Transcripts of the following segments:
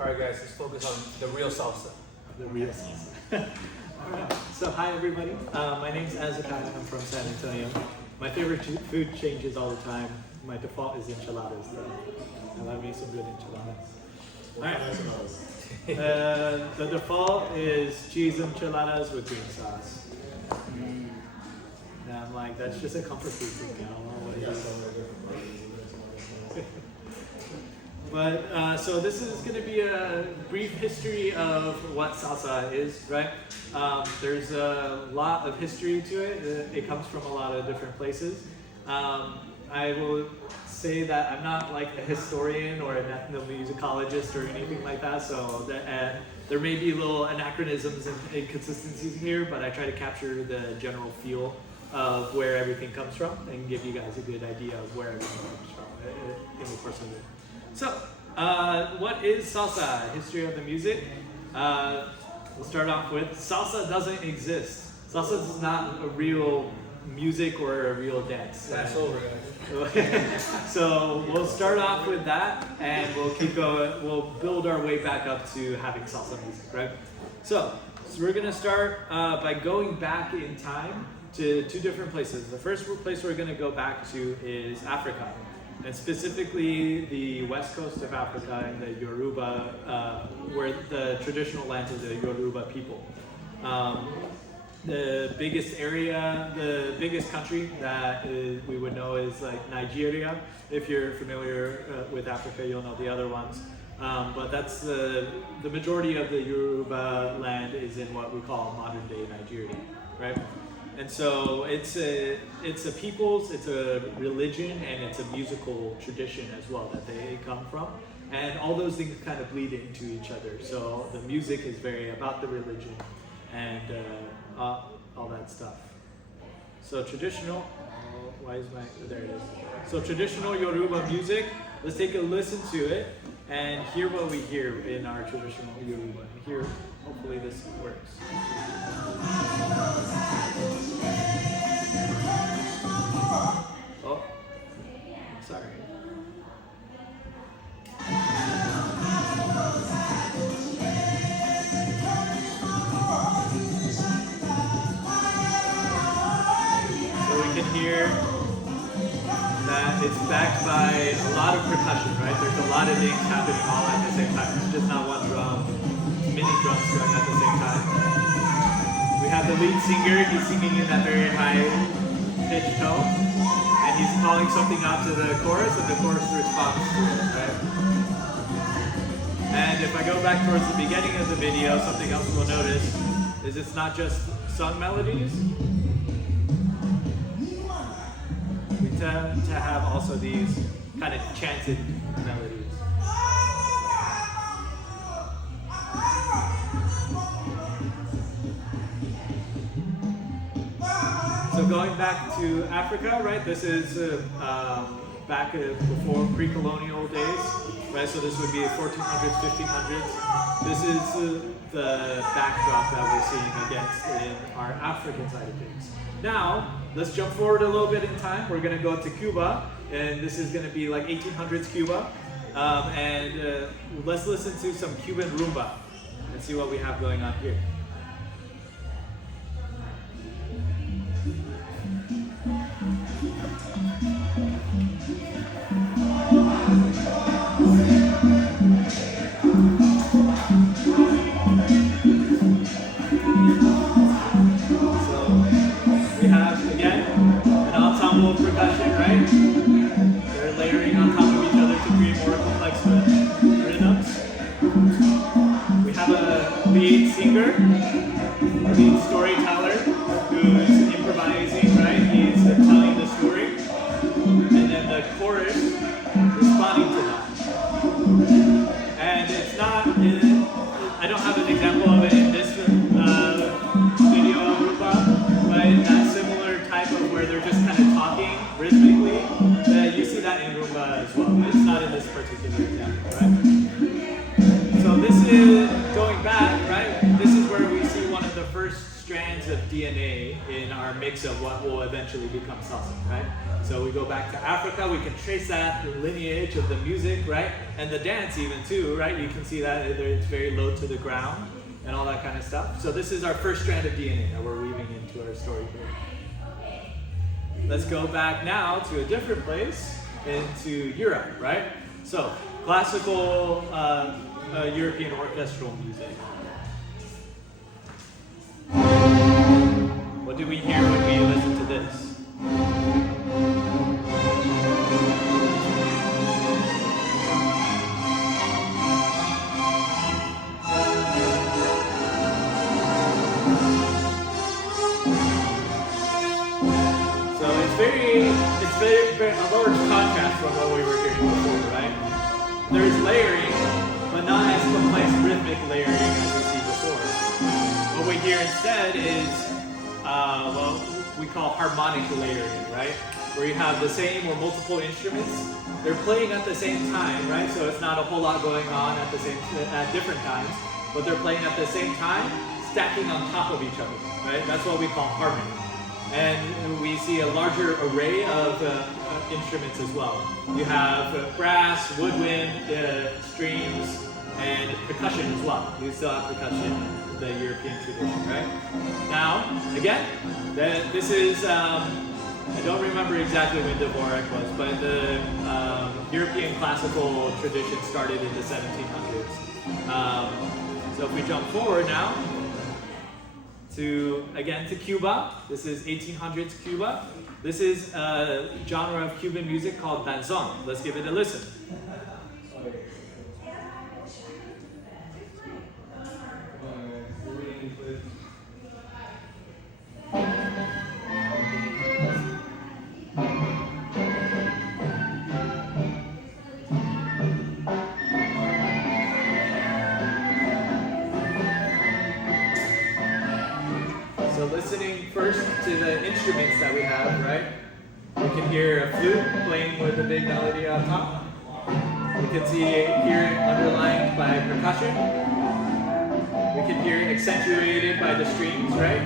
All right, guys, let's focus on the real salsa. The real salsa. Alright, so hi everybody. My name's Azakiah. I'm from San Antonio. My favorite food changes all the time. My default is enchiladas though. I love me some good enchiladas. Alright. The default is cheese enchiladas with green sauce. And I'm like, that's just a comfort food for me. I don't know what it is. But so this is going to be a brief history of what salsa is, right? There's a lot of history to it. It comes from a lot of different places. I will say that I'm not like a historian or an ethnomusicologist or anything like that, so there may be little anachronisms and inconsistencies here, but I try to capture the general feel of where everything comes from and give you guys a good idea of where everything comes from in the course of it. So, what is salsa? History of the music. We'll start off with salsa doesn't exist. Salsa is not a real music or a real dance. That's over, guys. So we'll start off with that, and we'll keep going. We'll build our way back up to having salsa music, right? So we're gonna start by going back in time to two different places. The first place we're gonna go back to is Africa. And specifically the west coast of Africa and the Yoruba, where the traditional land of the Yoruba people. The biggest area, the biggest country that we would know is like Nigeria. If you're familiar with Africa, you'll know the other ones. But that's the majority of the Yoruba land is in what we call modern day Nigeria, right? And so it's a people's, it's a religion, and it's a musical tradition as well that they come from. And all those things kind of bleed into each other. So the music is very about the religion and all that stuff. So traditional, there it is. So traditional Yoruba music, let's take a listen to it and hear what we hear in our traditional Yoruba. Here, hopefully this works. Oh, sorry. So we can hear that it's backed by a lot of percussion, right? There's a lot of things happening all at the same time. It's just not one drum, many drums going at the same time. We have the lead singer, he's singing in that very high pitched tone, and he's calling something out to the chorus, and the chorus responds to it, right? And if I go back towards the beginning of the video, something else we'll notice is it's not just sung melodies. We tend to have also these kind of chanted melodies. So going back to Africa, right? This is back before pre-colonial days, right? So this would be 1400s, 1500s. This is the backdrop that we're seeing against in our African side of things. Now, let's jump forward a little bit in time. We're going to go to Cuba, and this is going to be like 1800s Cuba. Let's listen to some Cuban rumba and see what we have going on here. Percussion, right? They're layering on top of each other to create more complex rhythms. We have a lead singer, a lead storyteller who's improvising, right? He's telling the story, and then the chorus responding to that. And it's not, I don't have an example of it in this video of Rupa, but that similar type of where they're just kind of talking rhythmically, you see that in rumba as well. It's not in this particular example, right? So this is going back, right? This is where we see one of the first strands strands of DNA in our mix of what will eventually become salsa, right? So we go back to Africa, we can trace that lineage of the music, right? And the dance even too, right? You can see that it's very low to the ground and all that kind of stuff. So this is our first strand of DNA that we're weaving into our story here. Let's go back now to a different place, into Europe, right? So classical European orchestral music. What do we hear when we listen to this? It's very a large contrast from what we were hearing before, right? There's layering, but not as complex rhythmic layering as we see before. What we hear instead is, well, we call harmonic layering, right? Where you have the same or multiple instruments, they're playing at the same time, right? So it's not a whole lot going on at different times, but they're playing at the same time, stacking on top of each other, right? That's what we call harmony. And we see a larger array of instruments as well. You have brass, woodwind, strings, and percussion as well. You still have percussion in the European tradition, right? Now, again, this is, I don't remember exactly when Dvorak was, but the European classical tradition started in the 1700s. So if we jump forward now, to Cuba. This is 1800s Cuba. This is a genre of Cuban music called danzón. Let's give it a listen. Listening first to the instruments that we have, right? We can hear a flute playing with a big melody on top. We can hear it underlined by percussion. We can hear it accentuated by the strings, right?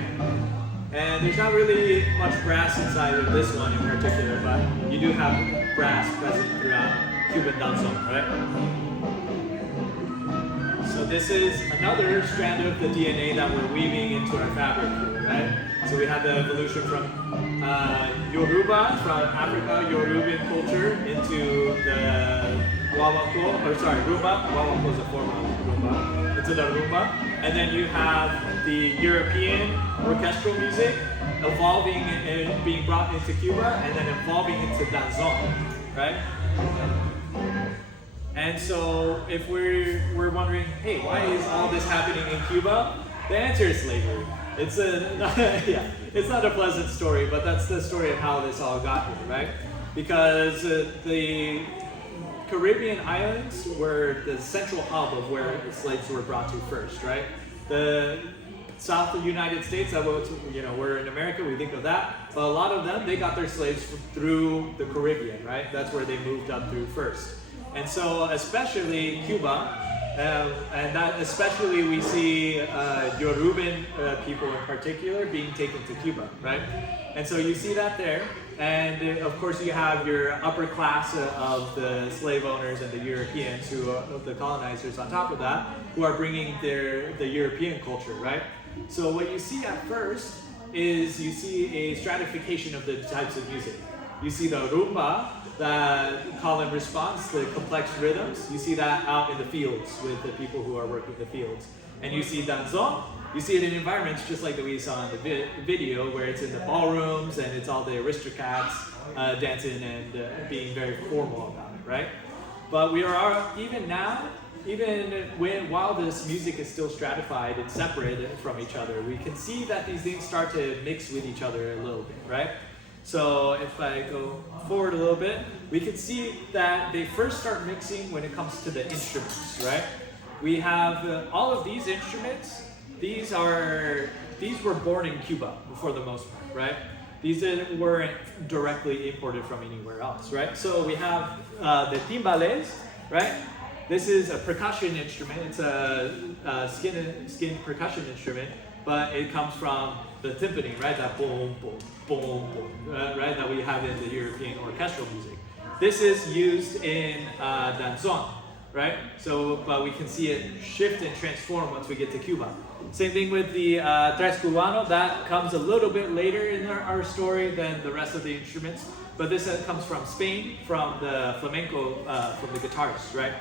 And there's not really much brass inside of this one in particular, but you do have brass present throughout Cuban danzón, right? So this is another strand of the DNA that we're weaving into our fabric here, right? So we have the evolution from Yoruba, from Africa, Yoruban culture, into the rumba. Guaguancó is a form of rumba. Into the rumba. And then you have the European orchestral music evolving and being brought into Cuba, and then evolving into danzón, right? And so if we're wondering, hey, why is all this happening in Cuba? The answer is slavery. It's it's not a pleasant story, but that's the story of how this all got here, right? Because the Caribbean islands were the central hub of where the slaves were brought to first, right? The South of the United States, we're in America, we think of that, but a lot of them, they got their slaves through the Caribbean, right? That's where they moved up through first. And so, especially Cuba, and that especially we see Yoruban people in particular being taken to Cuba, right? And so you see that there, and of course you have your upper class of the slave owners and the Europeans, who are the colonizers on top of that, who are bringing the European culture, right? So what you see at first is you see a stratification of the types of music. You see the rumba, that call and response, the complex rhythms. You see that out in the fields with the people who are working the fields. And you see danzón, you see it in environments just like that we saw in the video, where it's in the ballrooms and it's all the aristocrats dancing and being very formal about it, right? But we are, even now, while this music is still stratified and separated from each other, we can see that these things start to mix with each other a little bit, right? So if I go forward a little bit, we can see that they first start mixing when it comes to the instruments, right? We have all of these instruments. These were born in Cuba for the most part, right? These weren't directly imported from anywhere else, right? So we have the timbales, right? This is a percussion instrument. It's a skin percussion instrument but it comes from the timpani, right? That boom, boom, boom, boom, right? That we have in the European orchestral music. This is used in danzón, right? So, but we can see it shift and transform once we get to Cuba. Same thing with the tres cubano. That comes a little bit later in our story than the rest of the instruments. But this comes from Spain, from the flamenco, from the guitarists, right?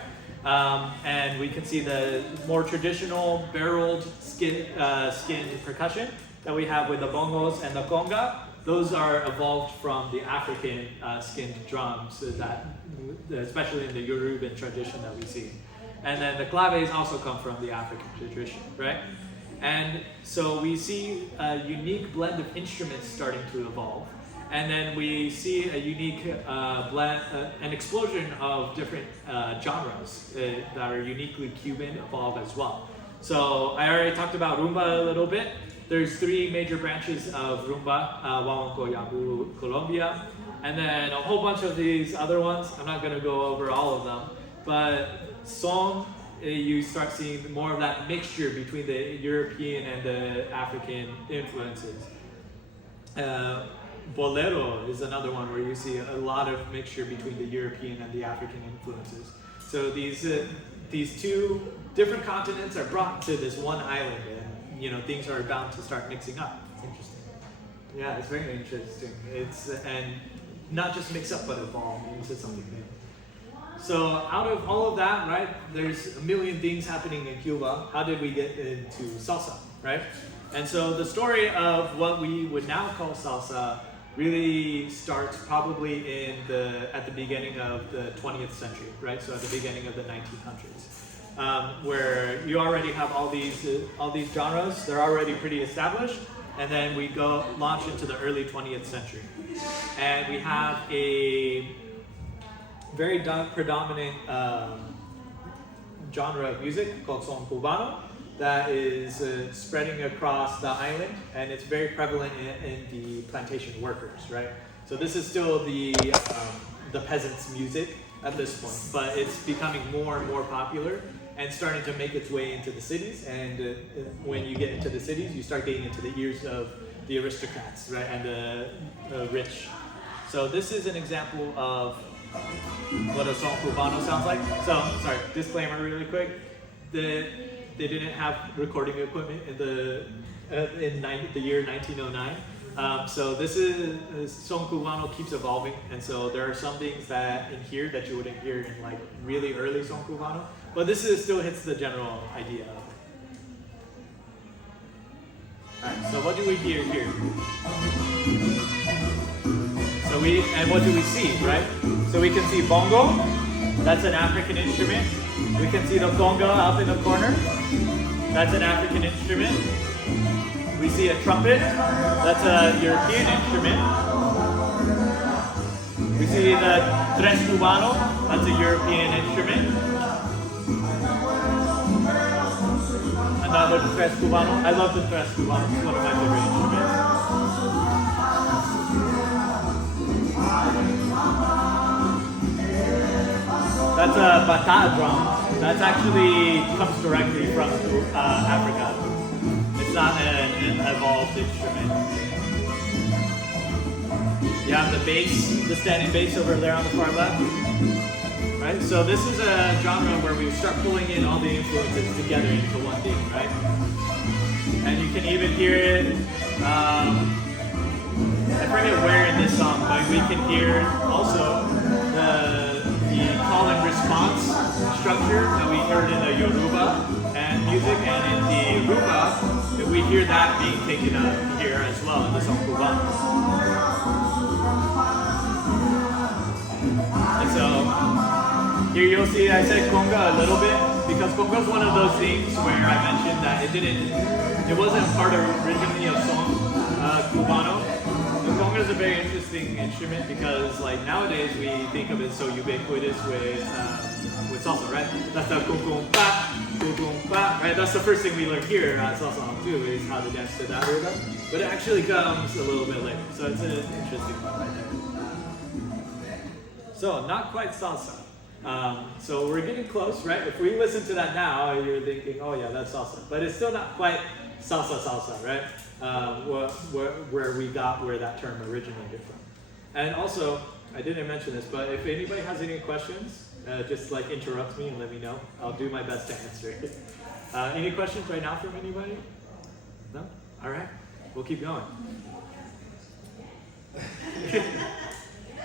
And we can see the more traditional barreled skinned percussion that we have with the bongos and the conga. Those are evolved from the African skinned drums, that, especially in the Yoruban tradition that we see. And then the claves also come from the African tradition, right? And so we see a unique blend of instruments starting to evolve. And then we see a unique blend, an explosion of different genres that are uniquely Cuban evolve as well. So I already talked about rumba a little bit. There's 3 major branches of rumba, Huamanco, Yambu, Colombia, and then a whole bunch of these other ones. I'm not gonna go over all of them, but son, you start seeing more of that mixture between the European and the African influences. Bolero is another one where you see a lot of mixture between the European and the African influences. So these 2 different continents are brought to this one island, and you know things are bound to start mixing up. It's interesting. Yeah, it's very interesting. And not just mix up, but evolve into something new. So out of all of that, right, there's a million things happening in Cuba. How did we get into salsa, right? And so the story of what we would now call salsa really starts probably at the beginning of the 20th century, right? So at the beginning of the 1900s, where you already have all these genres. They're already pretty established, and then we launch into the early 20th century, and we have a very predominant genre of music called son cubano that is spreading across the island, and it's very prevalent in the plantation workers, right? So this is still the peasants' music at this point, but it's becoming more and more popular and starting to make its way into the cities. And when you get into the cities, you start getting into the ears of the aristocrats, right, and the rich. So this is an example of what a son cubano sounds like. So, sorry, disclaimer really quick. They didn't have recording equipment in the year 1909. So this is, son cubano keeps evolving, and so there are some things that in here that you wouldn't hear in like really early son cubano, but this still hits the general idea of it. Alright, so what do we hear here? And what do we see, right? So we can see bongo, that's an African instrument. We can see the conga up in the corner, that's an African instrument. We see a trumpet, that's a European instrument. We see the tres cubano, that's a European instrument. Another tres cubano, I love the tres cubano, it's one of my favorite instruments. That's a bata drum. That actually comes directly from Africa. It's not an evolved instrument. You have the bass, the standing bass over there on the far left. Right? So this is a genre where we start pulling in all the influences together into one thing, right? And you can even hear it, I forget where in this song, but we can hear also the call and response structure that we heard in the Yoruba and music, and in the rumba, we hear that being taken up here as well in the son cubano. And so here you'll see I said conga a little bit because conga is one of those things where I mentioned that it wasn't part originally of son cubano. The conga is a very interesting instrument because, like, nowadays we think of it so ubiquitous with salsa, right? That's the kum pa, right? That's the first thing we learn here at salsa too, is how to dance to that rhythm. But it actually comes a little bit later, so it's an interesting one right there. So not quite salsa. So we're getting close, right? If we listen to that now, you're thinking, oh yeah, that's salsa, but it's still not quite salsa, right? Where that term originated from. And also, I didn't mention this, but if anybody has any questions, just like interrupt me and let me know. I'll do my best to answer it. Any questions right now from anybody? No? All right, we'll keep going. I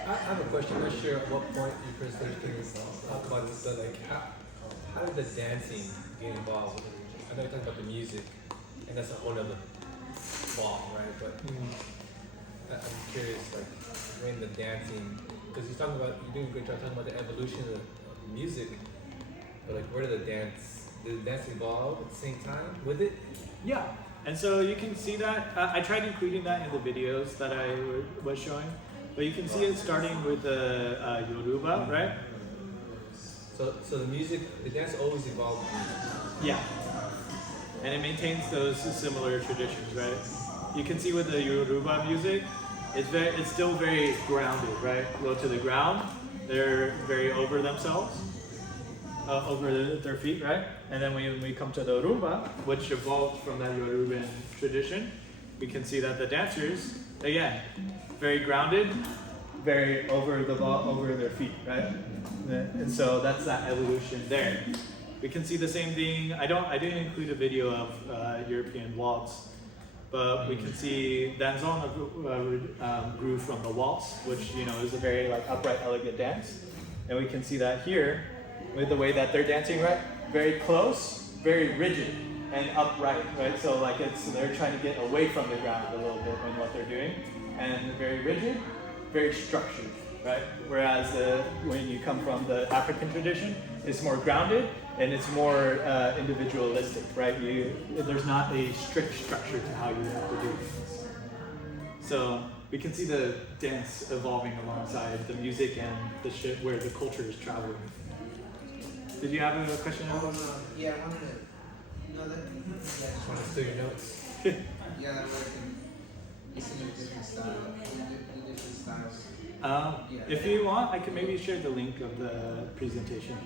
have a question. I'm not sure at what point you presentation can talk about this, but like how did the dancing get involved? I know you're talking about the music, and that's a whole other ball, right? But I'm curious, like when the dancing, because you're doing a great job talking about the evolution of music, but like where did the dance evolve at the same time with it? Yeah, and so you can see that, I tried including that in the videos that I was showing, but you can see it starting with the Yoruba, right? So the music, the dance always evolved. Yeah, and it maintains those similar traditions, right? You can see with the Yoruba music, it's still very grounded, right? Low to the ground, they're very over themselves, over their feet, right? And then when we come to the rumba, which evolved from that Yoruban tradition, we can see that the dancers, again, very grounded, very over their feet, right? And so that's that evolution there. We can see the same thing. I didn't include a video of European waltz, but we can see danzon grew from the waltz, which is a very like upright, elegant dance, and we can see that here with the way that they're dancing, right? Very close, very rigid and upright, right? So like they're trying to get away from the ground a little bit in what they're doing, and very rigid, very structured, right? Whereas when you come from the African tradition, it's more grounded and it's more individualistic, right? There's not a strict structure to how you have to do things. So we can see the dance evolving alongside the music and the shit where the culture is traveling. Did you have a question? Yeah, I wanted to know that. Yeah, Want to steal your notes? yeah, that way I can listen to different styles. If you want, I can maybe share the link of the presentation.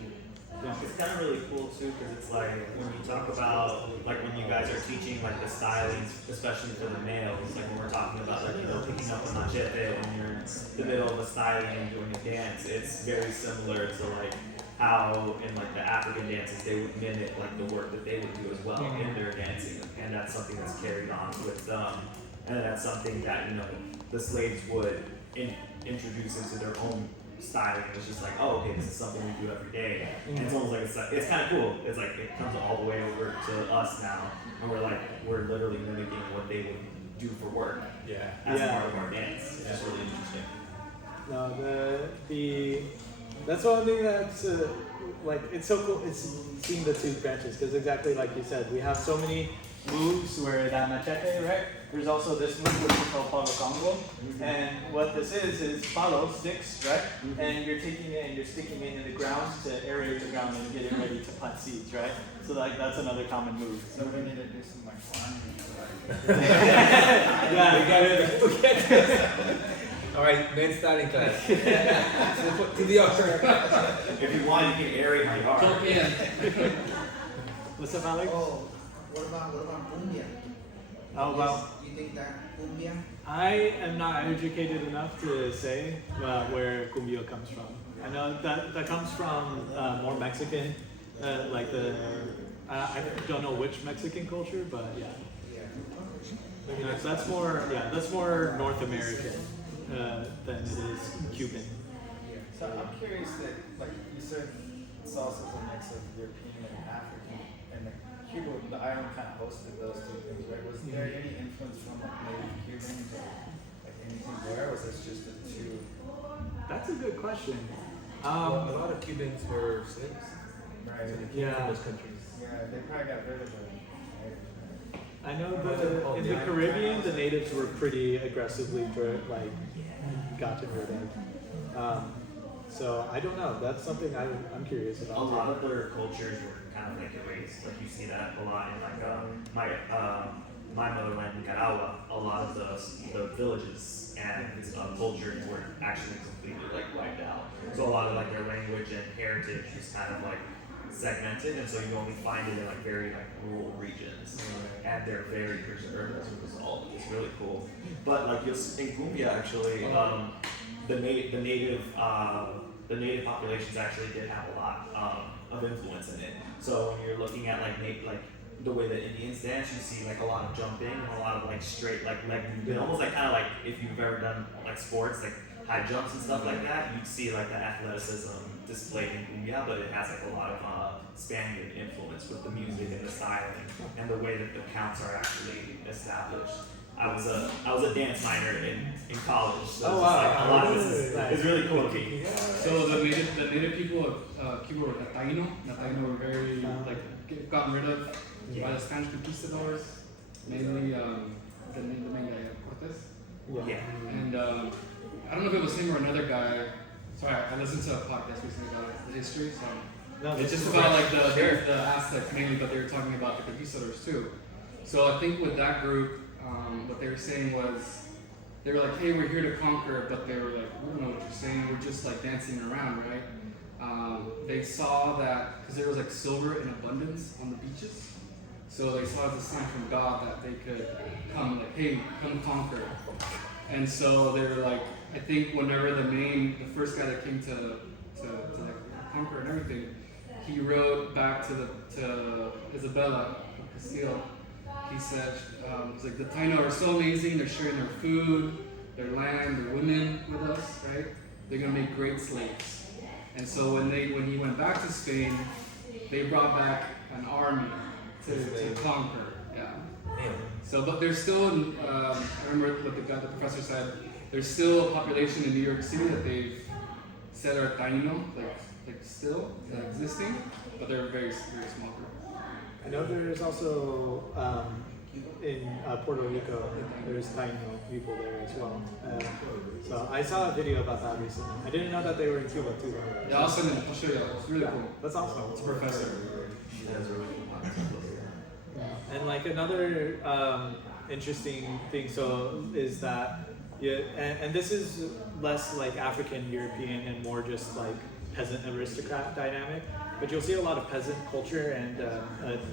Yeah. It's kind of really cool too, because it's like when you talk about like when you guys are teaching like the styling, especially for the males, like when we're talking about like picking up a machete and you're in the middle of a styling and doing a dance, it's very similar to like how in like the African dances they would mimic like the work that they would do as well in their dancing, and that's something that's carried on with them, and that's something that the slaves would introduce into their own styling. It's just like, oh, okay, this is something we do every day. And it's almost like it's kind of cool. It's like it comes all the way over to us now, and we're literally mimicking what they would do for work. Yeah. As part of our dance. It's really interesting. No, that's one thing that's like it's so cool. It's seeing the two branches because exactly like you said, we have so many moves where that machete, right? There's also this move which is called palo congo, and what this is palo sticks, right? And you're taking it and you're sticking it in the ground to aerate the ground and getting ready to plant seeds, right? So like that's another common move. So we need to do some like farming. Yeah, we get this. All right, men's styling class. To the altar. If you want, you can aerate my yard. What's up, Alex? Oh, what about cumbia? Oh well. You think that cumbia? I am not educated enough to say where cumbia comes from. I know that comes from more Mexican, I don't know which Mexican culture, but yeah. So that's more North American than it is Cuban. So I'm curious that, like you said, salsa is a mix of European and African, and Cuba, the island kind of hosted those two things, right? Was there any influence from like native Cubans or like anything there, or was this just the two? That's a good question. Well, a lot of Cubans were slaves. Right. So they came from those countries. Yeah, they probably got rid of it. I know in the Caribbean, the natives were pretty aggressively gotten rid of. So I don't know. That's something I'm curious about. A lot of their cultures were kind of like erased. Like you see that a lot in like my motherland, Nicaragua. A lot of the villages and cultures were actually completely like wiped out. So a lot of like their language and heritage is kind of like segmented, and so you only find it in like very like rural regions, and they're very preserved as a result. It's really cool. But like in cumbia, actually, the native populations actually did have a lot of influence in it. So when you're looking at like the way that Indians dance, you see like a lot of jumping and a lot of like straight like leg movement, almost like kind of like if you've ever done like sports like high jumps and stuff like that, you'd see like that athleticism displayed in cumbia, but it has like a lot of Spaniard influence with the music and the styling and the way that the counts are actually established. I was a dance minor in college, so Oh, it's wow. just like a lot of this is really cool. So the native people of Cuba were Taino were very like gotten rid of by the Spanish conquistadors, mainly the main guy Cortez. Yeah. And I don't know if it was him or another guy. Sorry, I listened to a podcast recently about the history, so No, it's this just is about like the Aztecs mainly, but they were talking about the conquistadors too. So I think with that group, what they were saying was they were like, hey, we're here to conquer, but they were like, we don't know what you're saying, we're just like dancing around, right? They saw that because there was like silver in abundance on the beaches, so they saw it as a sign from God that they could come, like, hey, come conquer. And so they were like, I think whenever the first guy that came to like conquer and everything, he wrote back to Isabella of Castile. He said, he's like, the Taino are so amazing, they're sharing their food, their land, their women with us, right? They're gonna make great slaves. And so when he went back to Spain, they brought back an army to conquer. Yeah. So, but there's still, I remember what the professor said, there's still a population in New York City that they've said are Taino, like still existing, but they're a very, very small group. I know there's also in Puerto Rico, there's Taino people there as well. So I saw a video about that recently. I didn't know that they were in Cuba too. Though. Yeah, I'll send it. I'll show you. It's really cool. That's awesome. It's a professor. And like another interesting thing, so is that and this is less like African European and more just like peasant aristocrat dynamic. But you'll see a lot of peasant culture and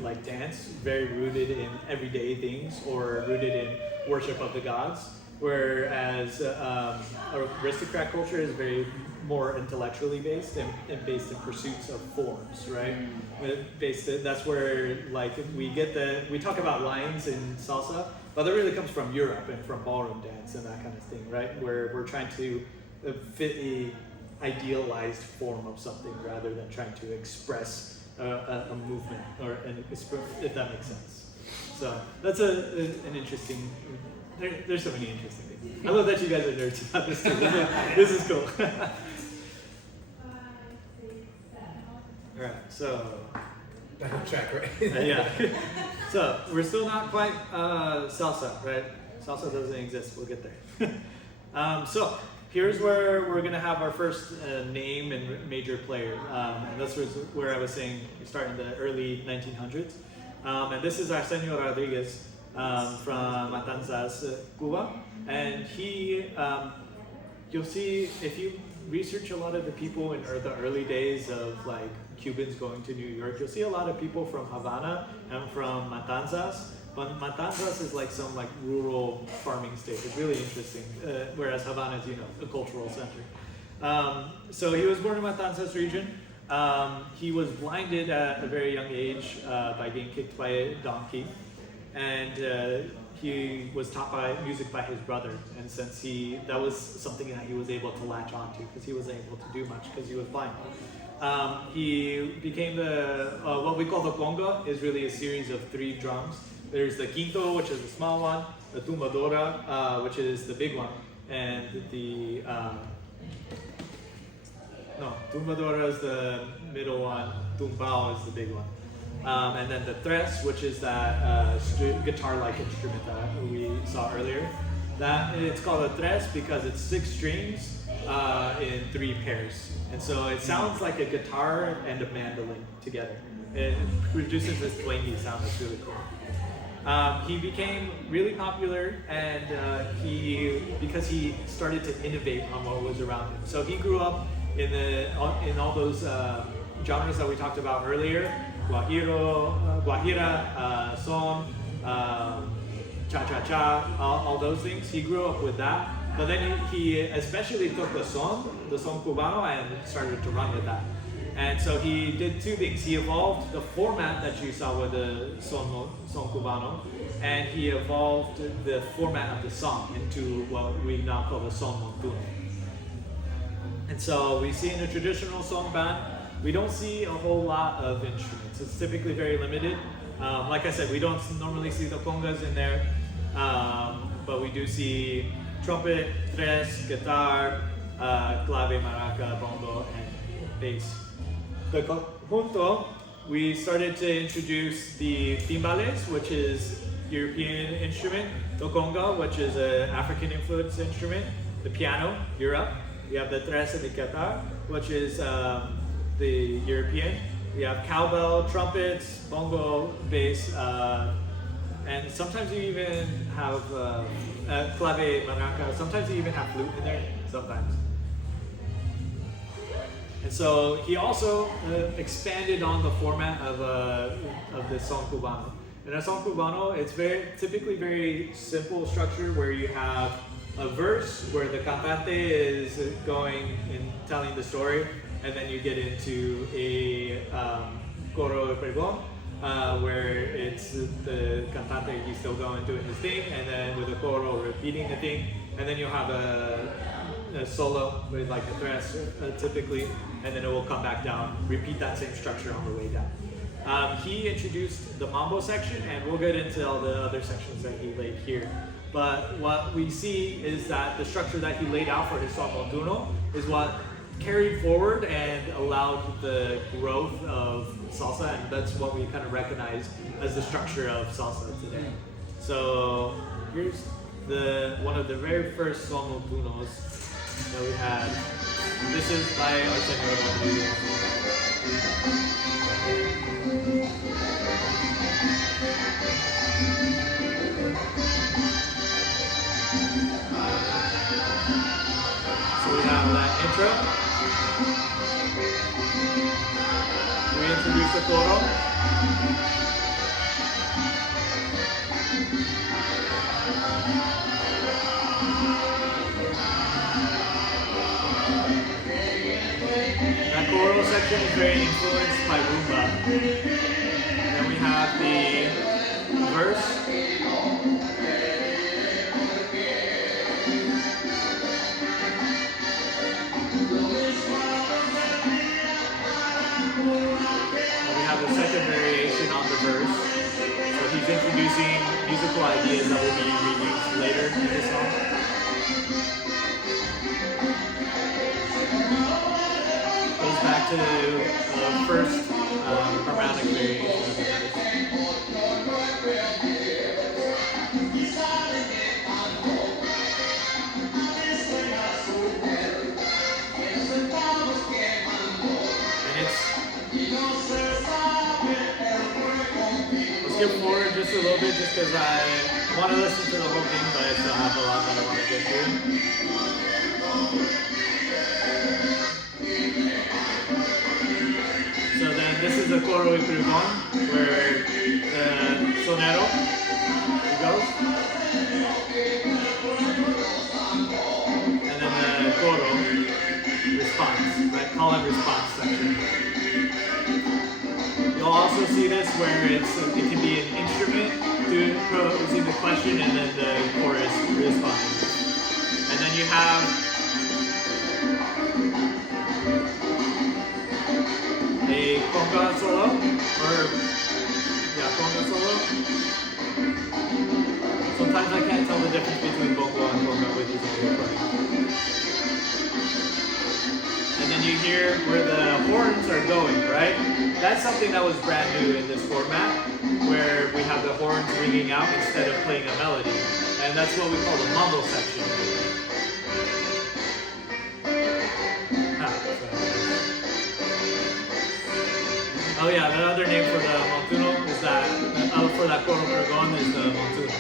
like dance very rooted in everyday things or rooted in worship of the gods. Whereas aristocrat culture is very more intellectually based and based in pursuits of forms, right? That's where like we talk about lines in salsa, but that really comes from Europe and from ballroom dance and that kind of thing, right? Where we're trying to fit a idealized form of something rather than trying to express a movement if that makes sense. So that's an interesting. There's so many interesting things. I love that you guys are nerds about this too. This is cool. All right, so Back on track, right? yeah. So we're still not quite salsa, right? Salsa doesn't exist. We'll get there. So here's where we're gonna have our first name and major player, and this was where I was saying we start in the early 1900s, and this is Arsenio Rodriguez from Matanzas, Cuba, and he, you'll see if you research a lot of the people in the early days of like Cubans going to New York, you'll see a lot of people from Havana and from Matanzas. But Matanzas is like some like rural farming state. It's really interesting. Whereas Havana is, a cultural center. So he was born in Matanzas region. He was blinded at a very young age by being kicked by a donkey, and he was taught music by his brother. And since that was something that he was able to latch onto because he wasn't able to do much because he was blind. He became what we call the conga is really a series of 3 drums. There's the quinto, which is the small one, the tumbadora, which is the big one, and the tumbadora is the middle one, tumbao is the big one, and then the tres, which is that guitar-like instrument that we saw earlier. That it's called a tres because it's 6 strings in 3 pairs, and so it sounds like a guitar and a mandolin together. It produces this twangy sound that's really cool. He became really popular, and because he started to innovate on what was around him. So he grew up in all those genres that we talked about earlier, Guajira, son, cha-cha-cha, all those things. He grew up with that. But then he especially took the son cubano, and started to run with that. And so he did two things. He evolved the format that you saw with the son cubano, and he evolved the format of the song into what we now call the son montuno. And so we see in a traditional son band, we don't see a whole lot of instruments. It's typically very limited. Like I said, we don't normally see the congas in there, but we do see trumpet, tres, guitar, clave, maraca, bongo, and bass. The conjunto, we started to introduce the timbales, which is European instrument, the conga, which is an African influence instrument, the piano, Europe. We have the tres and the guitar, which is the European. We have cowbell, trumpets, bongo, bass, and sometimes you even have clave, maraca. Sometimes you even have flute in there, sometimes. And so he also expanded on the format of the son cubano. In a son cubano, it's typically very simple structure where you have a verse where the cantante is going and telling the story, and then you get into a coro de pregón, where it's the cantante, he's still going doing his thing, and then with the coro repeating the thing, and then you'll have a solo with like a tres typically, and then it will come back down, repeat that same structure on the way down. He introduced the mambo section, and we'll get into all the other sections that he laid here. But what we see is that the structure that he laid out for his son montuno is what carried forward and allowed the growth of salsa, and that's what we kind of recognize as the structure of salsa today. So here's one of the very first son montunos that we had. This is by Azakiah. So we have that intro. We introduce the coro. That choral section is very influenced by rumba. Then we have the verse. And we have the second variation on the verse. So he's introducing musical ideas that will be reused later in the song. Goes back to the first harmonic variation of the verse. Skip forward just a little bit just because I want to listen to the whole thing, but I still have a lot that I want to get through. So then this is the coro y pregón, where the sonero goes. And then the coro response, right? Call and response section. You'll also see this where it can be an instrument posing the question and then the chorus responding. And then you have a conga solo, conga solo. Sometimes I can't tell the difference between bongo and conga with these recordings. And then you hear where the horns are going, right? That's something that was brand new in this format, where we have the horns ringing out instead of playing a melody. And that's what we call the mambo section. Oh yeah, the other name for the montuno is that, for that coro pregón is the montuno.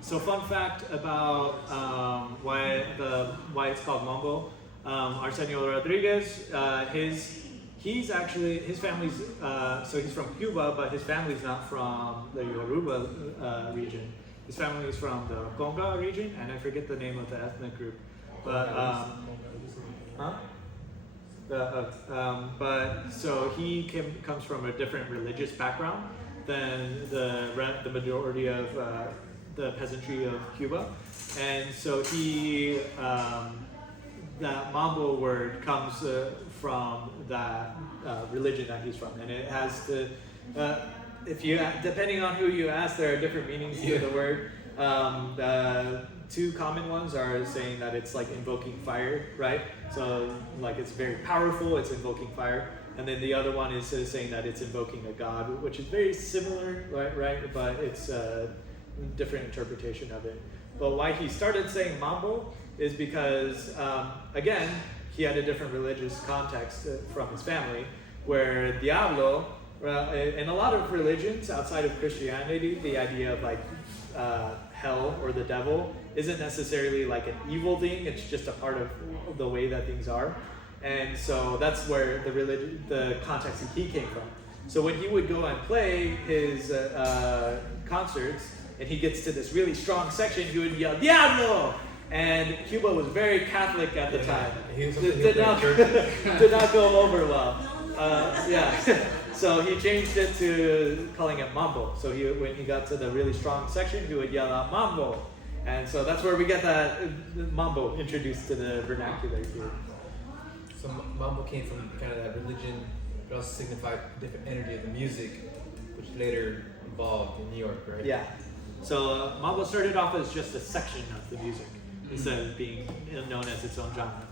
So fun fact about why it's called mambo. Arsenio Rodriguez, his family's so he's from Cuba, but his family's not from the Yoruba region. His family is from the Conga region, and I forget the name of the ethnic group. But but so he comes from a different religious background than the majority of the peasantry of Cuba, and so that mambo word comes from that religion that he's from, and it has to. Depending on who you ask, there are different meanings to the word. The two common ones are saying that it's like invoking fire, right? So like it's very powerful, it's invoking fire. And then the other one is saying that it's invoking a god, which is very similar, right? But it's a different interpretation of it. But why he started saying mambo is because, again, he had a different religious context from his family, where diablo, in a lot of religions outside of Christianity, the idea of like hell or the devil isn't necessarily like an evil thing. It's just a part of the way that things are, and so that's where the context he came from. So when he would go and play his concerts, and he gets to this really strong section, he would yell "Diablo!" And Cuba was very Catholic at the time. Did not go over well. So he changed it to calling it mambo. So when he got to the really strong section, he would yell out mambo. And so that's where we get that mambo introduced to the vernacular here. So mambo came from kind of that religion, but also signified different energy of the music, which later evolved in New York, right? Yeah. So mambo started off as just a section of the music, instead of being known as its own genre.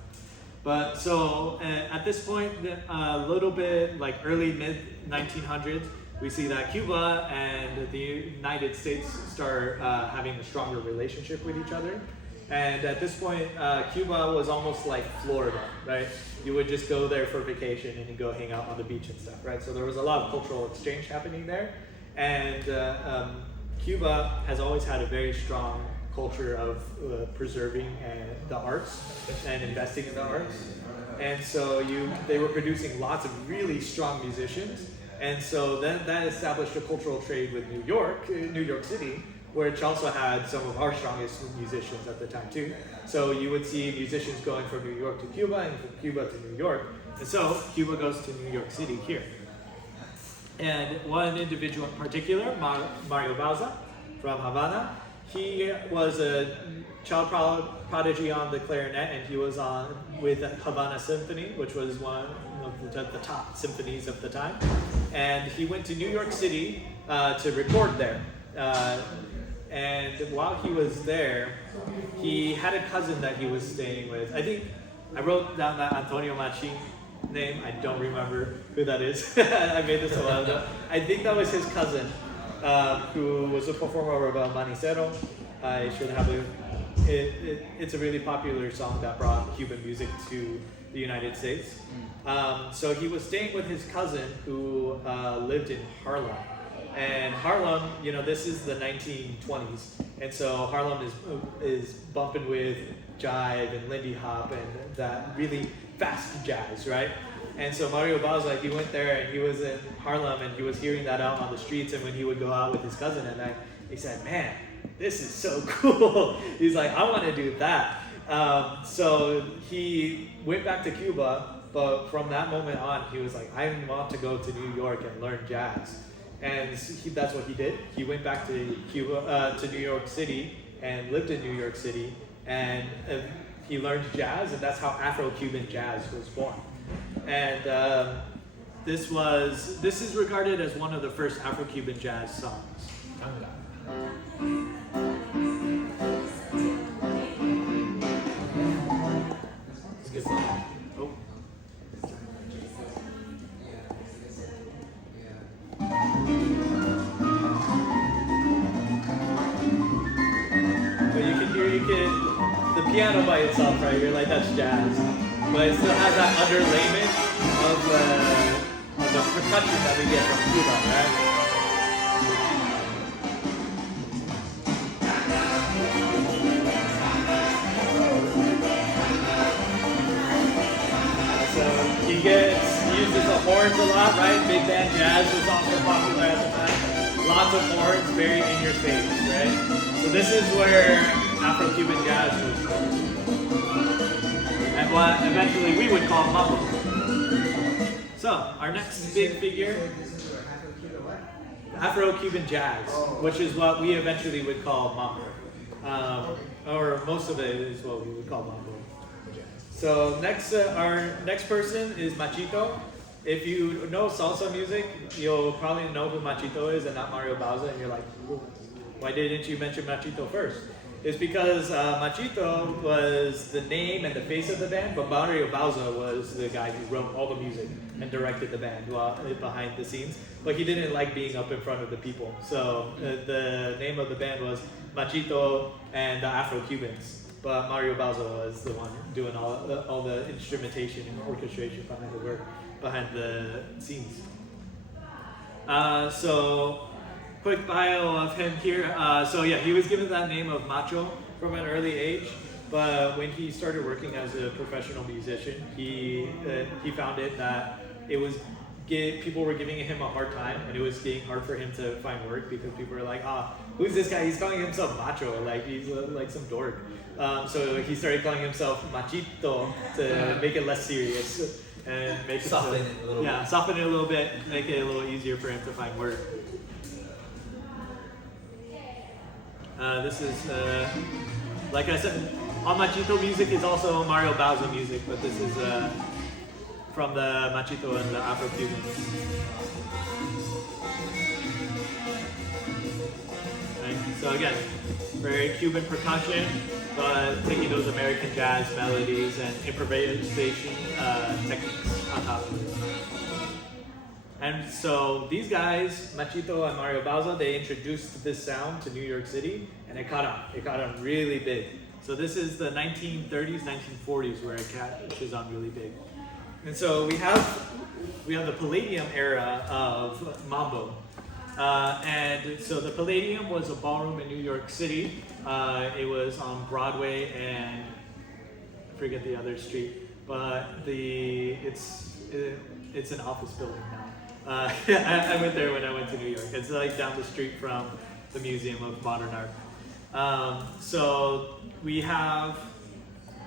But so at this point, a little bit like early mid 1900s, we see that Cuba and the United States start having a stronger relationship with each other. And at this point, Cuba was almost like Florida, right? You would just go there for vacation and you go hang out on the beach and stuff, right? So there was a lot of cultural exchange happening there. And Cuba has always had a very strong culture of preserving the arts and investing in the arts, and so they were producing lots of really strong musicians, and so then that established a cultural trade with New York City, which also had some of our strongest musicians at the time too. So you would see musicians going from New York to Cuba and from Cuba to New York, and so Cuba goes to New York City here. And one individual in particular, Mario Bauza from Havana. He was a child prodigy on the clarinet, and he was with Havana Symphony, which was one of the top symphonies of the time. And he went to New York City to record there. And while he was there, he had a cousin that he was staying with. I think I wrote down that Antonio Machin name. I don't remember who that is. I made this a while ago. I think that was his cousin. Who was a performer of Manicero. I should have it's a really popular song that brought Cuban music to the United States. So he was staying with his cousin who lived in Harlem. And Harlem, this is the 1920s. And so Harlem is bumping with jive and Lindy Hop and that really fast jazz, right? And so Mario Bauza, he went there and he was in Harlem and he was hearing that out on the streets, and when he would go out with his cousin at night, he said, "Man, this is so cool." He's like, "I want to do that." So he went back to Cuba, but from that moment on, he was like, "I want to go to New York and learn jazz." And that's what he did. He went back to to New York City and lived in New York City, and he learned jazz, and that's how Afro-Cuban jazz was born. And this is regarded as one of the first Afro-Cuban jazz songs. It's a good song. Oh. But the piano by itself, right? You're like, that's jazz. But it still has that underlayment of the percussion that we get from Cuba, right? He uses the horns a lot, right? Big band jazz was also popular at the time. Lots of horns, very in your face, right? So this is where Afro-Cuban jazz was born. And what eventually we would call mambo. So our next big figure, Afro-Cuban jazz, which is what we eventually would call mambo. Or most of it is what we would call mambo. So next, our next person is Machito. If you know salsa music, you'll probably know who Machito is and not Mario Bauza, and you're like, why didn't you mention Machito first? It's because Machito was the name and the face of the band, but Mario Bauza was the guy who wrote all the music and directed the band behind the scenes. But he didn't like being up in front of the people. So the name of the band was Machito and the Afro-Cubans. But Mario Bauza was the one doing all the instrumentation and orchestration behind the work, behind the scenes. So, quick bio of him here. So yeah, he was given that name of Macho from an early age. But when he started working as a professional musician, he found it that people were giving him a hard time, and it was getting hard for him to find work because people were like, who's this guy? He's calling himself Macho, like he's like some dork. So he started calling himself Machito to make it less serious and make Soften it a little bit. Yeah, soften it a little bit, make it a little easier for him to find work. This is, like I said, all Machito music is also Mario Bauza music, but this is from the Machito and the Afro-Cubans. Right? So again, very Cuban percussion, but taking those American jazz melodies and improvisation techniques on top of it. And so these guys, Machito and Mario Bauza, they introduced this sound to New York City, and it caught on. It caught on really big. So this is the 1930s, 1940s where it catches on really big. And so we have the Palladium era of mambo. And so the Palladium was a ballroom in New York City. It was on Broadway and I forget the other street, but it's an office building now. I went there when I went to New York. It's like down the street from the Museum of Modern Art. So we have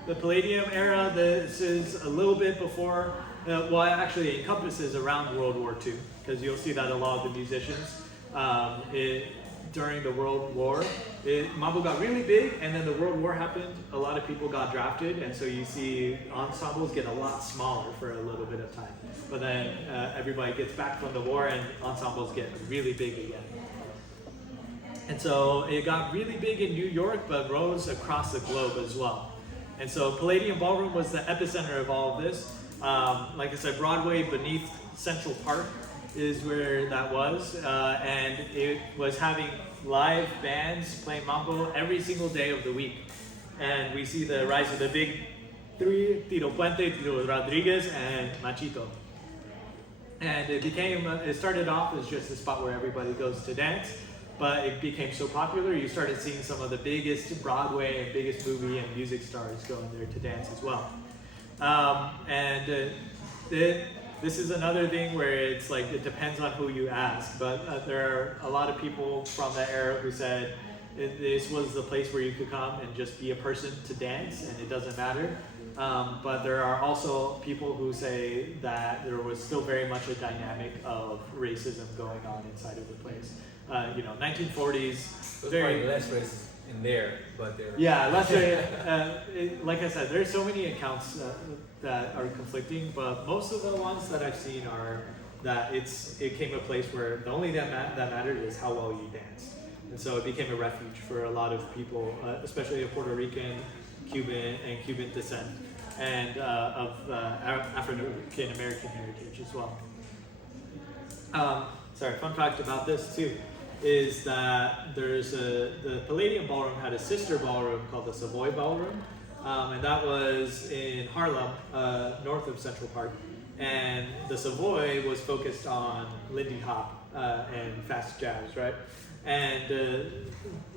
the Palladium era. This is a little bit before, well, actually it encompasses around World War II, because you'll see that a lot of the musicians, during the World War, mambo got really big, and then the World War happened. A lot of people got drafted, and so you see ensembles get a lot smaller for a little bit of time. But then everybody gets back from the war, and ensembles get really big again. And so it got really big in New York, but rose across the globe as well. And so Palladium Ballroom was the epicenter of all of this. Like I said, Broadway beneath Central Park is where that was. And it was having live bands playing mambo every single day of the week. And we see the rise of the big three, Tito Puente, Tito Rodriguez, and Machito. And it started off as just a spot where everybody goes to dance. But it became so popular, you started seeing some of the biggest Broadway and biggest movie and music stars going there to dance as well. This is another thing where it's like, it depends on who you ask, but there are a lot of people from that era who said this was the place where you could come and just be a person to dance and it doesn't matter. But there are also people who say that there was still very much a dynamic of racism going on inside of the place. 1940s. There's probably less races in there, but there. Yeah, less. Like I said, there's so many accounts that are conflicting, but most of the ones that I've seen are that it came a place where the only that mattered is how well you danced, and so it became a refuge for a lot of people, especially of Puerto Rican, Cuban, and Cuban descent, and of African American heritage as well. Fun fact about this too is that the Palladium Ballroom had a sister ballroom called the Savoy Ballroom, and that was in Harlem, north of Central Park. And the Savoy was focused on Lindy Hop and fast jazz, right? And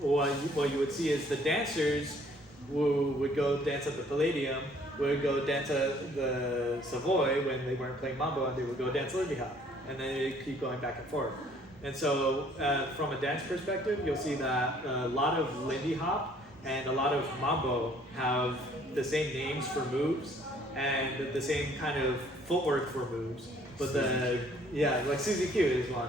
what you would see is the dancers who would go dance at the Palladium would go dance the Savoy when they weren't playing mambo, and they would go dance Lindy Hop, and then they keep going back and forth. And so, from a dance perspective, you'll see that a lot of Lindy Hop and a lot of mambo have the same names for moves and the same kind of footwork for moves. But like Suzy Q is one.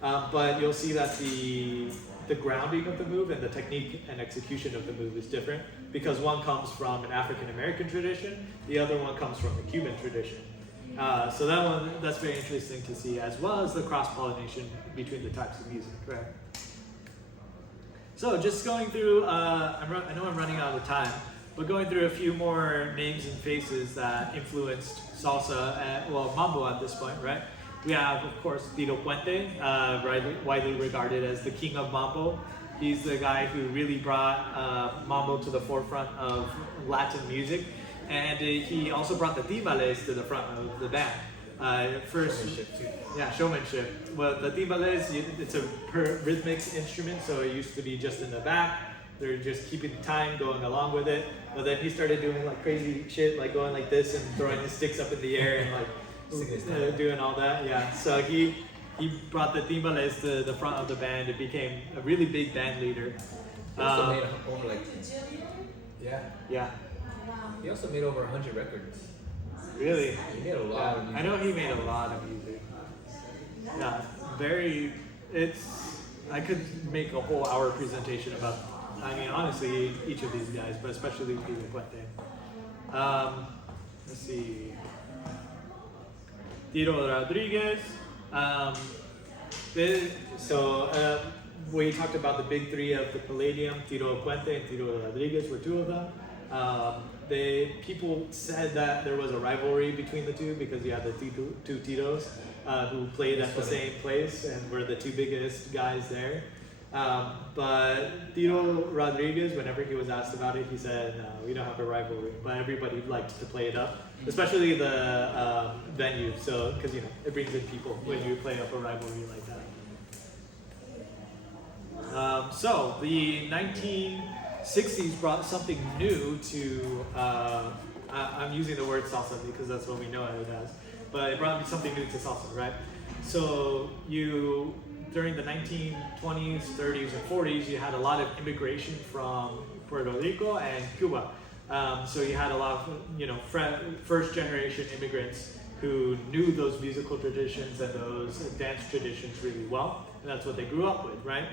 But you'll see that the grounding of the move and the technique and execution of the move is different, because one comes from an African American tradition, the other one comes from the Cuban tradition. So that's very interesting to see, as well as the cross-pollination between the types of music, right? So just going through, I know I'm running out of time, but going through a few more names and faces that influenced salsa, mambo at this point, right? We have, of course, Tito Puente, widely regarded as the king of mambo. He's the guy who really brought mambo to the forefront of Latin music. And he also brought the timbales to the front of the band. Showmanship too. Yeah, showmanship. Well, the timbales, it's a rhythmic instrument, so it used to be just in the back. They're just keeping time, going along with it. But then he started doing like crazy shit, like going like this and throwing his sticks up in the air and like doing all that. Yeah, so he brought the timbales to the front of the band. It became a really big band leader. He also made over Yeah. He also made over 100 records. Really? He made a lot of music. I know he made a lot of music. Yeah, I could make a whole hour presentation about, honestly, each of these guys, but especially Tito Puente. Let's see. Tito Rodriguez. We talked about the big three of the Palladium. Tito Puente and Tito Rodriguez were two of them. People said that there was a rivalry between the two because you had the two Titos who played at the same place and were the two biggest guys there. But Tito Rodriguez, whenever he was asked about it, he said, "No, we don't have a rivalry." But everybody liked to play it up, especially the venue. So, because it brings in people when you play up a rivalry like that. So the 1960s brought something new to, I'm using the word salsa because that's what we know it as, but it brought something new to salsa, right? So during the 1920s, 30s, and 40s, you had a lot of immigration from Puerto Rico and Cuba. So you had a lot of, first generation immigrants who knew those musical traditions and those dance traditions really well, and that's what they grew up with, right?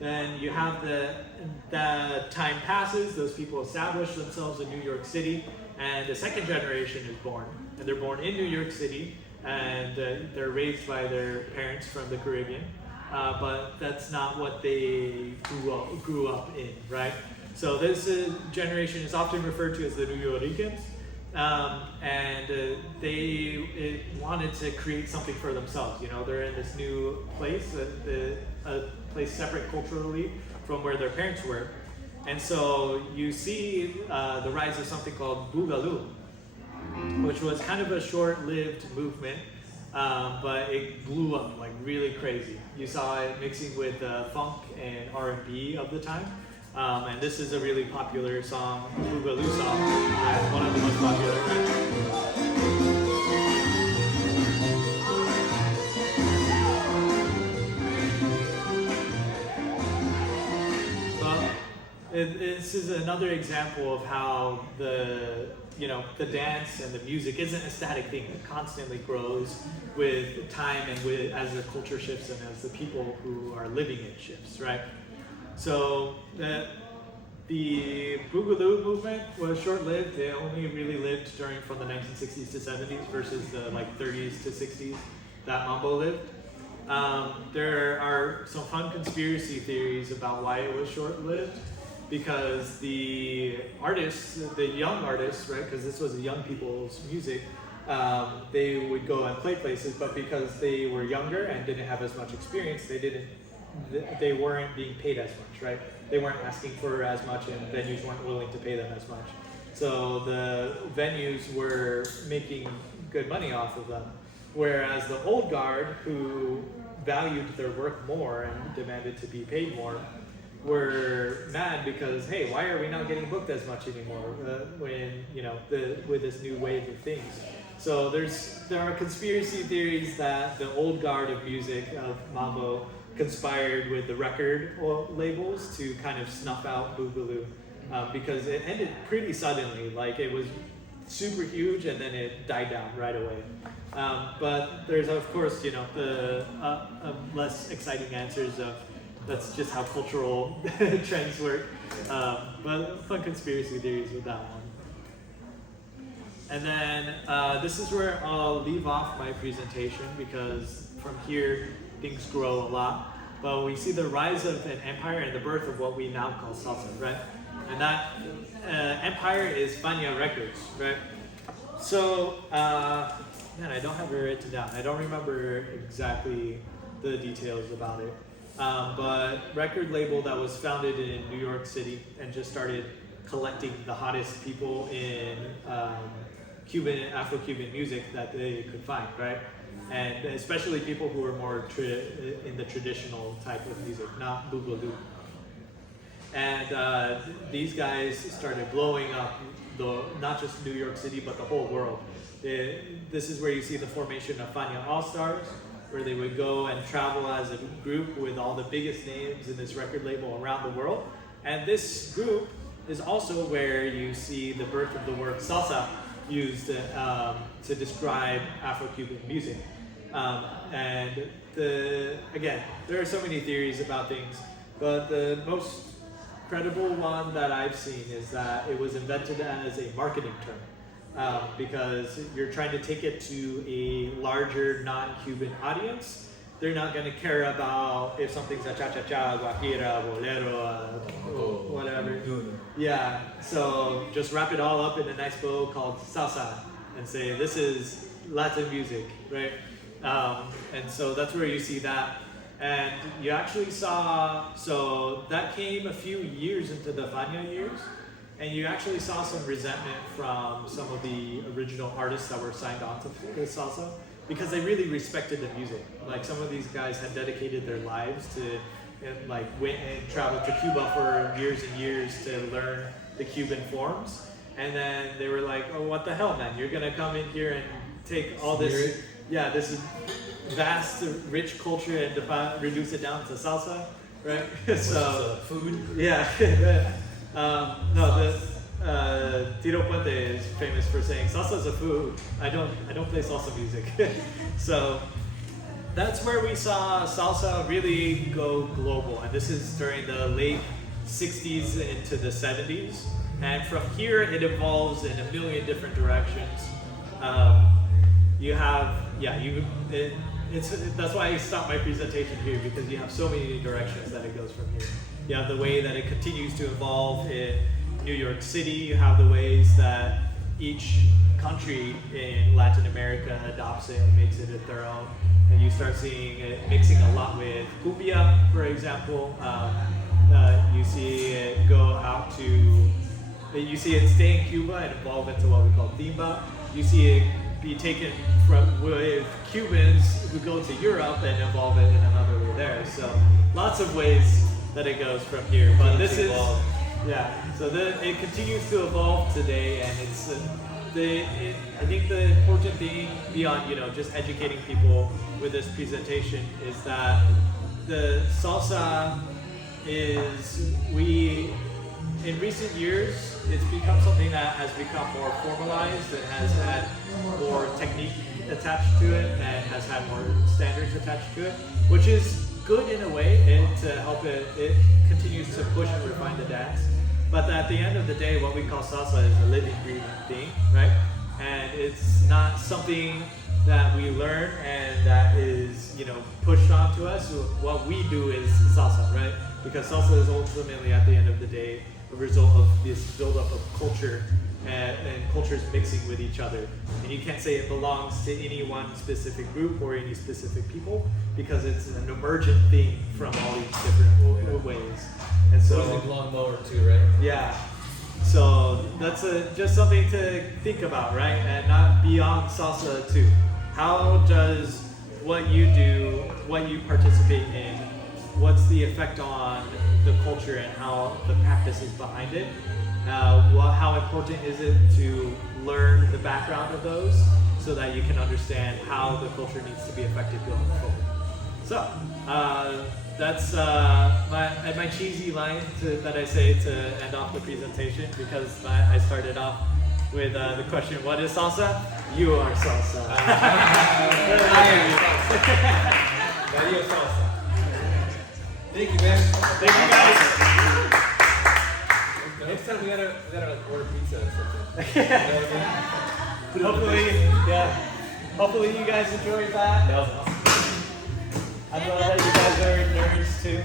Then you have the time passes, those people establish themselves in New York City, and the second generation is born, and they're born in New York City, and they're raised by their parents from the Caribbean, but that's not what they grew up in, right? So this generation is often referred to as the New Yorkers, and they wanted to create something for themselves. They're in this new place, a place separate culturally from where their parents were. And so you see the rise of something called Boogaloo, which was kind of a short-lived movement, but it blew up like really crazy. You saw it mixing with funk and R&B of the time. And this is a really popular song, Boogaloo song, one of the most popular. This is another example of how the dance and the music isn't a static thing. It constantly grows with time and as the culture shifts and as the people who are living it shifts, right? So the Boogaloo movement was short-lived. It only really lived from the 1960s to 70s versus the 30s to 60s that mambo lived. There are some fun conspiracy theories about why it was short-lived. Because the young artists, right, because this was young people's music, they would go and play places, but because they were younger and didn't have as much experience, they weren't being paid as much, right? They weren't asking for as much, and venues weren't willing to pay them as much. So the venues were making good money off of them, whereas the old guard, who valued their work more and demanded to be paid more, were mad because, hey, why are we not getting booked as much anymore when, you know, with this new wave of things? So there are conspiracy theories that the old guard of music, of mambo, conspired with the record labels to kind of snuff out Boogaloo, because it ended pretty suddenly. Like, it was super huge and then it died down right away. But there's, of course, you know, the less exciting answers of that's just how cultural trends work. But fun conspiracy theories with that one. And then this is where I'll leave off my presentation, because from here things grow a lot. But we see the rise of an empire and the birth of what we now call salsa, right? And that empire is Fania Records, right? So, man, I don't have it written down. I don't remember exactly the details about it. But record label that was founded in New York City and just started collecting the hottest people in Afro-Cuban music that they could find, right? And especially people who were more in the traditional type of music, not boogaloo. And these guys started blowing up not just New York City, but the whole world. This is where you see the formation of Fania All-Stars, where they would go and travel as a group with all the biggest names in this record label around the world. And this group is also where you see the birth of the word salsa used to describe Afro-Cuban music. And again, there are so many theories about things, but the most credible one that I've seen is that it was invented as a marketing term, because you're trying to take it to a larger non-Cuban audience. They're not going to care about if something's a cha-cha-cha, guajira, bolero, whatever. Yeah, so just wrap it all up in a nice bow called salsa and say, this is Latin music, right? And so that's where you see that. And you actually saw, so that came a few years into the Fania years, and you actually saw some resentment from some of the original artists that were signed on to the salsa, because they really respected the music. Like, some of these guys had dedicated their lives to, and like went and traveled to Cuba for years and years to learn the Cuban forms. And then they were like, oh, what the hell, man? You're gonna come in here and take all this, yeah, this vast, rich culture and reduce it down to salsa, right? So, food. Yeah. No, Tito Puente is famous for saying salsa is a food. I don't play salsa music. So that's where we saw salsa really go global, and this is during the late 60s into the 70s. And from here, it evolves in a million different directions. You have, that's why I stopped my presentation here, because you have so many directions that it goes from here. You have the way that it continues to evolve in New York City. You have the ways that each country in Latin America adopts it and makes it their own. And you start seeing it mixing a lot with cumbia, for example. You see it go out to, you see it stay in Cuba and evolve into what we call timba. You see it be taken with Cubans who go to Europe and evolve it in another way there. So lots of ways that it goes from here. But this is, yeah, so it continues to evolve today, and it's I think the important thing beyond, just educating people with this presentation is that the salsa is, in recent years, it's become something that has become more formalized and has had more technique attached to it and has had more standards attached to it, which is good in a way, and to help it continues to push and refine the dance. But at the end of the day, what we call salsa is a living, breathing thing, right? And it's not something that we learn and that is, pushed onto us. What we do is salsa, right? Because salsa is ultimately, at the end of the day, a result of this buildup of culture and cultures mixing with each other. And you can't say it belongs to any one specific group or any specific people, because it's an emergent thing from all these different ways. And so Music lawnmower too, right? yeah. So that's just something to think about, right? And not beyond salsa too. How does what you do, what you participate in, what's the effect on the culture and how the practice is behind it. How important is it to learn the background of those so that you can understand how the culture needs to be affected going forward. So that's my cheesy line that I say to end off the presentation, because I started off with the question, what is salsa? You are salsa. Mario Salsa. Thank you, man. Thank you guys. Next time we gotta like order pizza or something. You know what I mean? Hopefully you guys enjoyed that. That was awesome. I know that you guys are nerds too.